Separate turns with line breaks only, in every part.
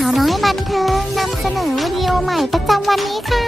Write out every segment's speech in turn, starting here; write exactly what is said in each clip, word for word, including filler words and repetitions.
าวน้อยบันเทิงนำเสนอวิดีโอใหม่ประจำวันนี้ค่ะ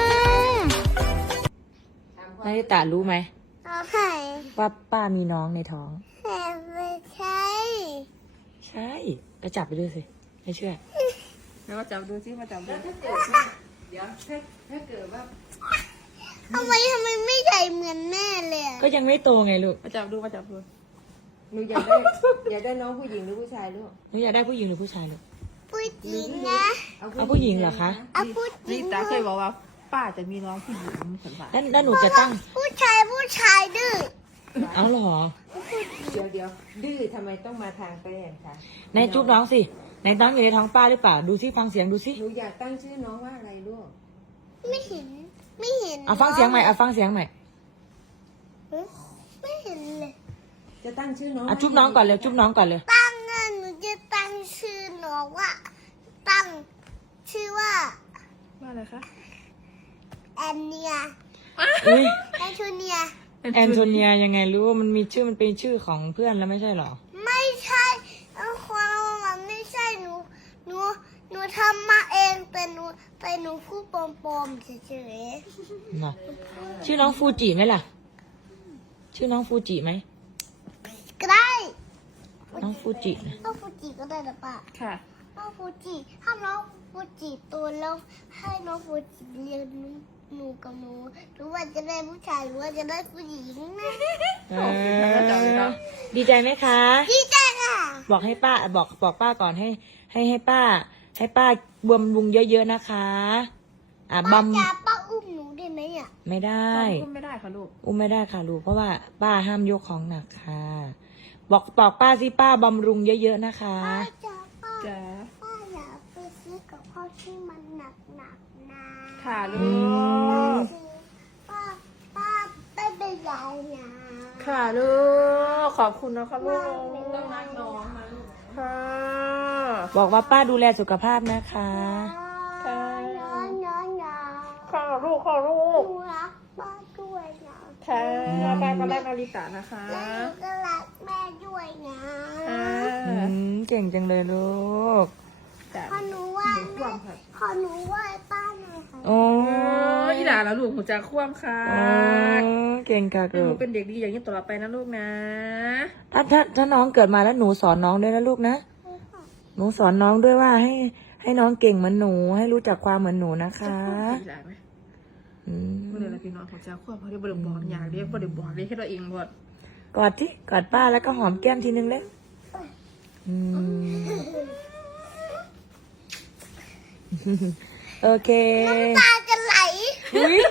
นาริตะรู้ไหม
เอาไข่
ว่าป้ามีน้องในท้อง
แต่ไม่ใช่
ใช่ก็จับไปดูสิไม่เชื่อ
แล้วมาจับดูซิมาจับดูเดี๋ยวถ้าถ้าเกิดว่า
ทำไมทำไมไม่ใหญ่เหมือนแม่เลยอะ
ก็ยังไม่โตไงลูก
มาจับดูมาจับดูหนูอยากได้อยากได้น้องผู้หญิงหรือผู้ชายลูก
หนูอยากได้ผู้หญิงหรือผู้ชายลูก
ผู้หญิงนะ
เอาผู้หญิงเหรอคะ
เอาผู้หญิ
นี่
ง
ตาเคยบอกว่าป้าจะมีน้องผู้หญิงสันบา
แล้วแล้วหนูจะตั้ง
ผู้ชายผู้ชายดื้อ
เอาเหรอ
เดี๋ยวเดี๋ยวดื้อทำไมต้องมาทางแป้งคะ
ในจุ๊บน้องสิในน้องอยู่ในท้องป้าหรือเปล่าดูสิฟังเสียงดูสิ
หนูอยากตั้งชื่อน้องว่าอะไรลูก
ไม่เห็น ไม่เห็น
เอาฟังเสียงใหม่เอาฟังเสียงใหม่
หึไม่เห็นเลย
จะตั้งชื่อน้อง
เอาจุ๊บน้องก่อนเลยจุ๊บน้องก่อนเลย
ตั้งเงินหนูจะตั้งชื่อน้องว่า ตั้งชื่อว่า
ว่าอะไรคะ
แอนเนีย
อุ้ย
แอนโทเนีย
แอนโทเนียยังไงรู้ว่ามันมีชื่อมันเป็นชื่อของเพื่อนแล้วไม่ใช่เหรอ
ไม่ใช่ความมันไม่ใช่หนู หนู หนูทำมาเองแต่หนูแต่หนูพูดปลอมๆเฉย
น่ะชื่อน้องฟูจิไหมล่ะ ชื่อน้องฟูจิไหม
ๆก็ได้
น้องฟูจินะ
น้องฟูจิก็ได้นะป้า
ค่ะ
น้องฟูจิถ้าน้องฟูจิโตแล้วให้น้องฟูจิเรียนหนูหนูกับหนูหรือว่าจะได้ผู้ชายหรือว่าจะได้ผู้หญิงนะ
เออดีใจไหมคะ
ดีใจค่ะ
บอกให้ป้าบอกบอกป้าก่อนให้ ให้ให้ป้า ให้ป้าบวมบุงเยอะๆนะคะ อ่ะ
ป้า
บำ
จะป้าอุ้มหนูได้ไหมอ่ะ
ไม่ได้
อุ้มไม่ได้ค่ะลูก
อุ้มไม่ได้ค่ะลูกเพราะว่าป้าห้ามยกของหนักค่ะ บอกบอกป้าสิป้าบำรุงเยอะๆนะคะ
ป้าจะป้า
จ้า
ป้าอยากไปซื้อกับข้าวที่มันหนักหนักๆนะ
ค่ะลู
อืม
ก
ป้าป้าไม่เป็นไรนะ
ค่ะลูกขอบคุณนะคะลูกต้องรักน้องนะลูกค่ะ
บอกว่าป้าดูแลสุขภาพนะคะ
น้องน้องน้องน้อง
ค่ะลูกค่ะลูก
หนูรักป้าด้วยนะ
ค่ะป้าก็รักนาริตะนะคะ
และหนูก็รักแม่ด้วยนะ
อ่า
อืมเก่งจังเลยลูก
จ้ะ
ขอหนูไหว้แม่ขอหนูไหว้ป้าหน่อยค่ะ
โอ้
โอ้ยอีหลาแล้วลูกหัวใจคว่ำค่ะ
โอ้เก่งค่ะ
ห
ลู
นู
ก
เป็นเด็กดีอย่างนี้ตลอดไปนะลูกนะ
ถ้าถ้าถ้าน้องเกิดมาแล้วหนูสอนน้องด้วยนะลูกนะ หนูสอนน้องด้วยว่าให้ให้น้องเก่งเหมือนหนู ให้รู้จักความเหมือนหนูนะคะ
อีหลาไหม
อืม
เมื่อไรพี่น้องหัวใจคว่ำเพราะได้บริบอกอย่างเรียกบริบอกเรียกให้เราเองหมด
กอดที่กอดป้าแล้วก็หอมแก้มทีนึงเลยอืมโอเค
ตาจะไหล
อุ๊ย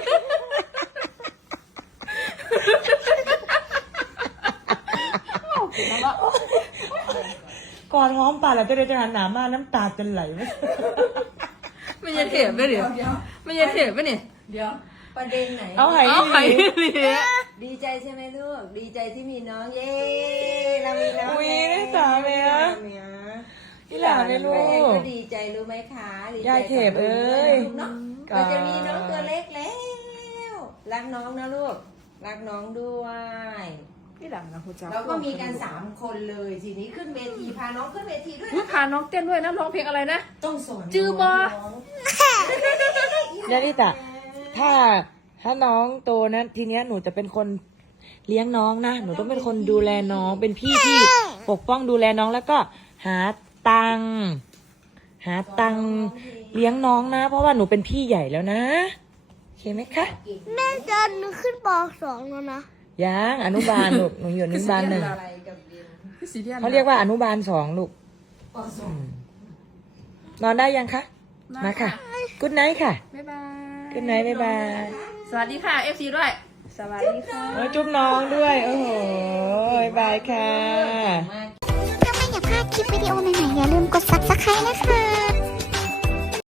ก่อนหอมป่าแล้วจะได้จะหันหนามาน้ำตาจะไหลไหม
ไม่ยันเถียบไปเดี๋ยวไม่ยันเถียบไปเนี่ย
เดี๋ยวประเด็นไหน
เอาไห
เอาไป
ดิ
เลย
ดีใจใช่ไหมลูก ดีใจที่มีน้องเย้เรามีน้อง
อุ้ย
แล้ว
ตาเมีย
เนี่ย
พี่หลานเลยลู
แม่เอง
ก
ก็ดีใจรู้ไหมคะดีใจ
ยายเข็บเอ้ย
กับลูกเนาะเราจะมีน้องตัวเล็กแล้วรักน้องนะลูกรักน้องด้วย
พี่หลังนะหัวใจ
เราก็มีกันสามคนเลยทีนี้ขึ้นเวทีพาน้องขึ้นเวทีด้วย
ลู
นะ
กพาน้องเต้นด้วยนะร้องเพลงอะไรนะ
ต้องสอน
จือบอ
น้ง
ยานิตะถ้าถ้าน้องโตนะทีเนี้ยหนูจะเป็นคนเลี้ยงน้องนะหนูต้องเป็นคนดูแลน้อง เป็นพี่ที่ปกป้องดูแลน้องแล้วก็หาตังค์หาตังค์เลี้ยงน้องนะ เพราะว่าหนูเป็นพี่ใหญ่แล้วนะโอเคไหมคะ
แม่จะหนูขึ้นปสองแล้วนะ
ยังอนุบาลลูกหนูอยู่อนุบาลหนึ่ง
อะไรกับเรียน
พี่สีเดียน
เขาเรียกว่าอนุบาลสองลูก
ปสอง
นอนได้ยังคะมาค่ะกุ๊ดไนท์ค่ะ
บ๊ายบาย
กุ๊ดไนท์บ๊ายบาย
สวัสดีค่ะเอฟซีด้วย สวัสดีค่ะ
โอ้ยจุ๊บน้องด้วยโอ้โหบ๊ายบายค่ะ
ถ้าไม่อยากพลาดคลิปวิดีโอใหม่ๆอย่าลืมกด ซับสไครบ์ นะคะ